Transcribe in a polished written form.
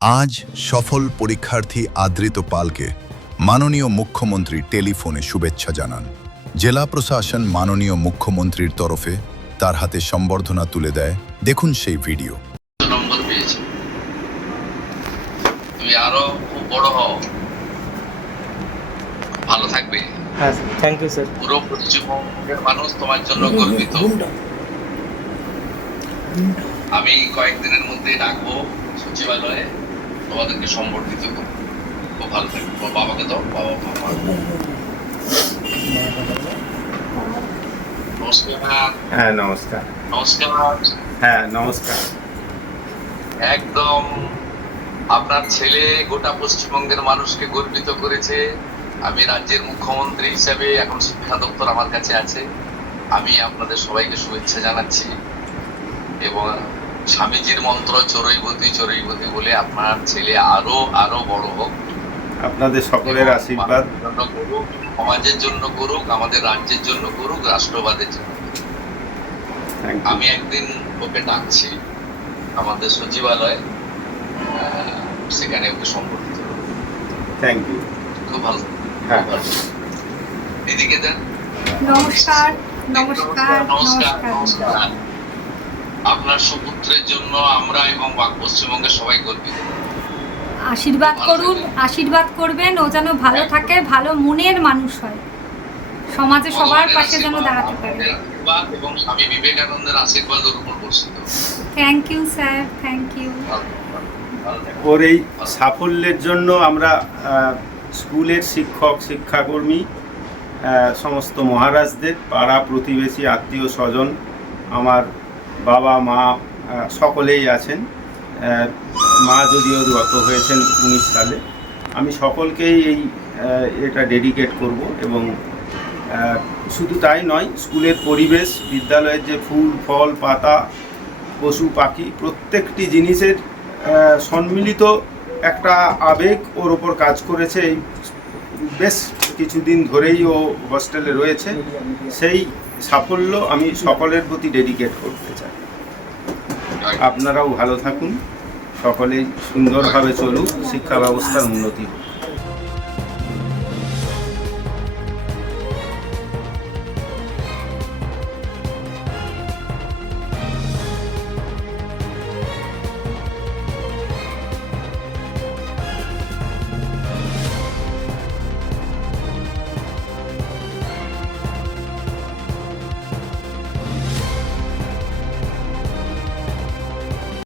আজ সফল পরীক্ষার্থী আদৃত পালকে মাননীয় মুখ্যমন্ত্রী টেলিফোনে শুভেচ্ছা জানান। জেলা প্রশাসন মাননীয় মুখ্যমন্ত্রীর তরফে তার হাতে সম্বর্ধনা তুলে দেয়। দেখুন সেই ভিডিও। নম্বর পেয়েছো, তুমি আরো খুব বড় হও, ভালো থাকবে। হ্যাঁ, থ্যাংক ইউ স্যার। পুরো পশ্চিমবঙ্গের মানুষ তোমার জন্য গর্বিত। আমি কয়েকদিনের মধ্যে ডাকবো সচিবালয়ে, তোমাদেরকে সম্বর্ধিত করবো। খুব ভালো থাকবে। তোমার বাবাকে দাও, বাবা মামা। নমস্কার। হ্যাঁ নমস্কার। নমস্কার। হ্যাঁ নমস্কার। একদম আপনার ছেলে গোটা পশ্চিমবঙ্গের মানুষকে গর্বিত করেছে। আমি রাজ্যের মুখ্যমন্ত্রী হিসেবে এখন শিক্ষা দপ্তর আমার কাছে আছে। আমি আপনাদের সবাইকে শুভেচ্ছা জানাচ্ছি এবং স্বামীজির মন্ত্র চরৈবতী চরৈবতী বলে আপনার ছেলে আরো আরো বড় হোক। আপনাদের সকলের আশীর্বাদ করুক, সমাজের জন্য করুক, আমাদের রাজ্যের জন্য করুক, রাষ্ট্রবাদের জন্য। আমি একদিন ওকে ডাকছি আমাদের সচিবালয়ে, সেখানে ওকে সম্বর্ধিত করব। Thank you. খুব ভালো। হ্যাঁ। দিদিকে দেন। নমস্কার নমস্কার নমস্কার। নমস্কার। নমস্কার। আপনার সুপুত্রের জন্য আমরা এবং পশ্চিমবঙ্গের সবাই গর্বিত। আশীর্বাদ করুন, আশীর্বাদ করবেন, ও যেন ভালো থাকে, ভালো মনের মানুষ হয়, সমাজে সবার পাশে যেন দাঁড়াতে পারে। আশীর্বাদ এবং স্বামী বিবেকানন্দের আশীর্বাদ ওর উপর বর্ষিত। Thank you sir, thank you. ওর এই সাফল্যের জন্য আমরা স্কুলের শিক্ষক শিক্ষাকর্মী, সমস্ত মহারাজদের, পাড়া প্রতিবেশী, আত্মীয় স্বজন, আমার বাবা মা সকলেই আছেন। মা যদিও গত হয়েছেন 19 সালে। আমি সকলকেই এটা ডেডিকেট করব এবং শুধু তাই নয়, স্কুলের পরিবেশ, বিদ্যালয়ের যে ফুল ফল পাতা, পশু পাখি, প্রত্যেকটি জিনিসের সম্মিলিত একটা আবেগ ওর ওপর কাজ করেছে। এই বেশ কিছুদিন ধরেই ও হস্টেলে রয়েছে। সেই সাফল্য আমি সকলের প্রতি ডেডিকেট করতে চাই। আপনারাও ভালো থাকুন, সকলেই সুন্দরভাবে চলুক, শিক্ষা ব্যবস্থার উন্নতি হোক।